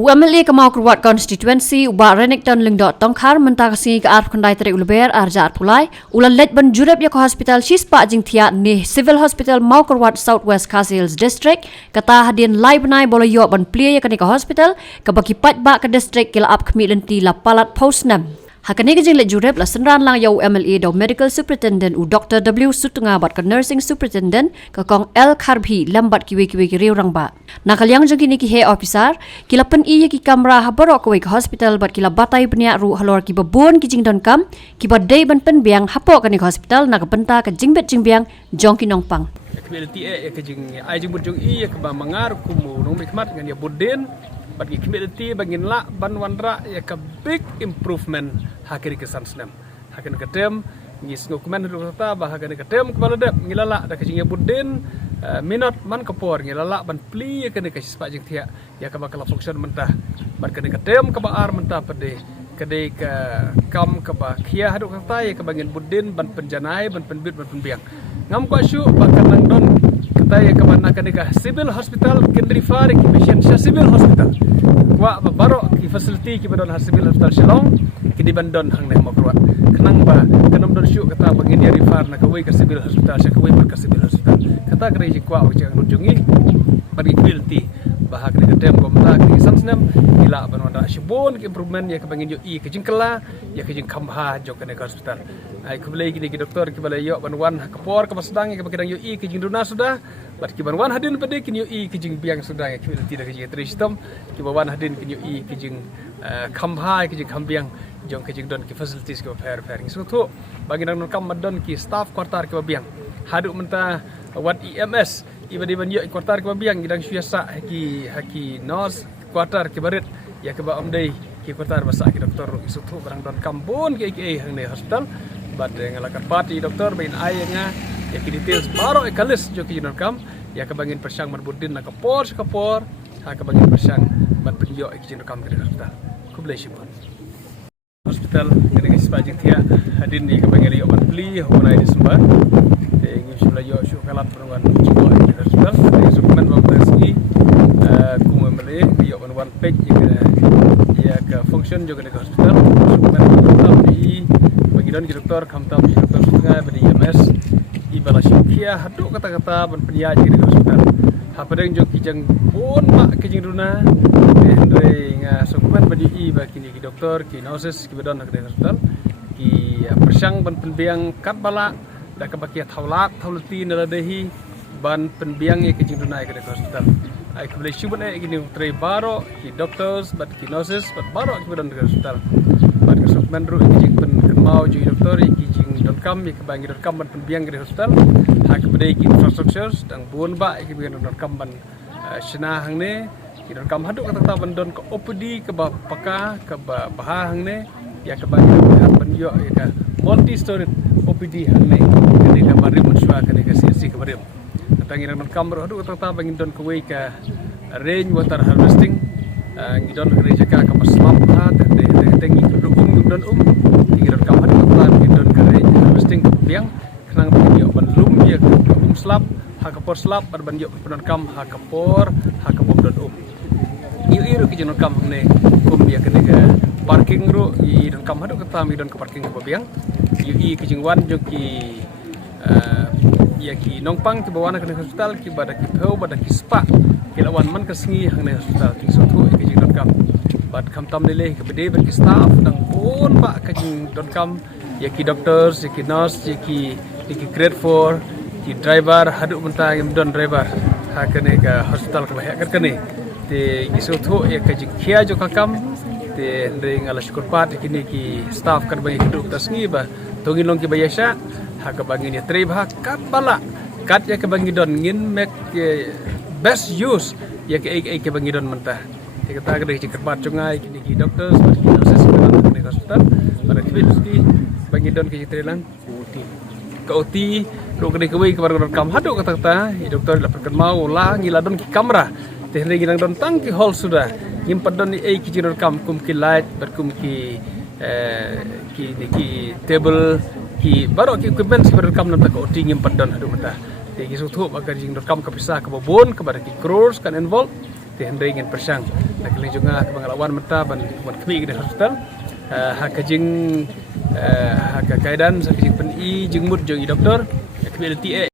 UMLA Kamau Kurwat Constituency Uba Renekton Lingdot Tongkhar mentakasi ke arf kandai tarik ulber arjat pulai ulan let ban jurep ya ke hospital Shispa Jingthia ni Civil Hospital Mau Kurwat Southwest Khasi District kata hadin lai benai bola yo ban plia ya ke hospital ke bagi pat ba ke district kila ap khmi lenti la palat postnam hakane ke jing let jurep la senran lang ya UMLA do medical superintendent u Dr W Sutunga bat ke nursing superintendent ke kong L Kharbi lambat kiwe ki riu rang ba nakalyang jeng kini ki he officer kila pen iya ki kamera haborok ke hospital bat kila batai penia ru halor ki babon ki jing don kam ki badai ban pen biang hapok ke hospital nak benta ke jingbet jingbiang jong ki nongpang community ke jing ai jing burjung iya ke ba mangar kumu nong mikmat ngan ya budin bagi community bangin la ban wanra ya ke big improvement hakiri ke sansnem hakin ketem ngis ngokumen ru ta ba hakin ketem kepala dep ngilala da ke jing ya budin minot man kapor ngilala ban pli ya ke spa jing thia ya ke bakal function mentah ban ke ketem ke ba ar mentah pede kedai ke kam ke ba khia hadu kata ya ke bangin budin ban penjanai ban penbit ban penbiang ngam ko syu bakal nang don kata ya ke mana ke civil hospital kendri far ki patient civil hospital wa baro ki facility ki badon civil hospital Shillong ki di bandon hang ne mo kruat kenang ba kanam don syu kata bangin ya rifar na kawai ke civil hospital se kawai ke civil hospital kata kre ji kwa o jang runjungi bagi quality bahag ni ketem gomta ki sansnem ila ban wanda shibon ki improvement ya ke bangin yo i ke jingkela ya ke jing kambha jo ke hospital ai kublai ki doktor ki balai yo ban wan kapor ke sedang ke bagidang yo i ke jing duna sudah bat ki ban wan hadin pede ki yo i ke jing biang sudah ya ki tidak ke jing tristem ki ban hadin ki yo i ke jing kambha ke jing kambiang jong ke jing don ki facilities ke fair so tu bagi nang kam madon ki staff kwartar ke biang hadu menta wat EMS iban yo kwartar ke biang gidang syasa haki nos kwartar ke barit ya ke ba amdai ki kwartar basa ki doktor isu tu barang don kambon ke hang ne hospital bad ngalakat parti doktor bain ayanga ya ki details baro ekalis jo ki kam ya ke bangin persang marbudin na kapor ha ke bangin persang bad penjo ki kam ke hospital ku blai shibon hospital kene ke spajing thia hadin ni ke bangin yo ban pli honai Desember te ngi shula yo shu kalat perwan jigo ke hospital te sukumen bang tasi kumu mele yo ban one page ya ke function jo ke hospital sukumen bang di bagi don ki doktor kamta ki doktor sungai badi MS ibala shukia hadu kata-kata ban penia ke hospital ha padeng jo ki jang pun mak ke jing duna endre nga sukumen badi I bagi ni ki doktor ki nurses ki badon ke hospital ki persang ban penbiang kat bala da ke bakia thaulak thaulti naladehi ban penbiang ke jing duna ke hospital ai ku boleh shubun ai gini tre baro ki doctors bat ki nurses bat baro ki badon ke hospital bat ke sukumen ru ki jing pen mau ji doktor ki jing don kam ki bangi don kam ban penbiang ke hospital ha ke bedai ki infrastructure dang bun ba ki bangi don kam ban shna hang ne ki don kam hadu kata ban don ke OPD ke ba paka ke ba bah hang ne ya ke bangi ban yo ya ke multi story OPD hang ne ke ke mari munsua ke CC ke bari tangi don kam hadu kata bangi don ke wei ke rain water harvesting ngi don ke jaka ke maslap ha te tengi kedum don ingin kam hadu kata bangi don ke rain harvesting ke biang kenang bangi ban lum ya ke slap ha ke por slap ban yo don kam ha ke por don iru ki don kam ne kum ya ke parking ru I don kam hadu kata mi don ke parking ke biang i ki jingwan jo ki ya ki nongpang ki bawana ke hospital ki bada ki pheu bada ki spa ki lawan man ke singi hang ne hospital ki so thu ki jing don kam bad kam tam le ke bede ban ki staff dang pun ba ke jing don kam ya ki doctors ya ki nurse ya ki grade 4 ki driver hadu menta yam don driver ha ke ne ke hospital ke bahak ke ne te ki so thu ya ke jing khia jo kam te ndeng ala syukur pat kini ki staff kan bagi hidup tasngi ba tongin long ki bayasha ha ka bangin ya tre bah kat bala kat ya ke bangi don ngin make best use ya ke bangi don mentah ya kata ke ki pat chungai kini ki doctors ki nurses ke hospital pada ki bangi don ki tre lang ke oti ro ke wei ke bar kam hadu kata doktor la perkan mau la ngila don ki kamera te ngi nang don tang ki hall sudah nyimpan don ni ki jinor kam kum ki light berkum ki table ki baru ki equipment si berkam nam tak oti nyimpan don hadu mata te ki sutu bagar jing dor kam ka pisah ka babon ka bar ki crores kan involve Henry ingin persang nak kali juga pengalaman mata ban kami di hospital hak jing hak kaidan sa jing pen i jing mut jing doktor kami ti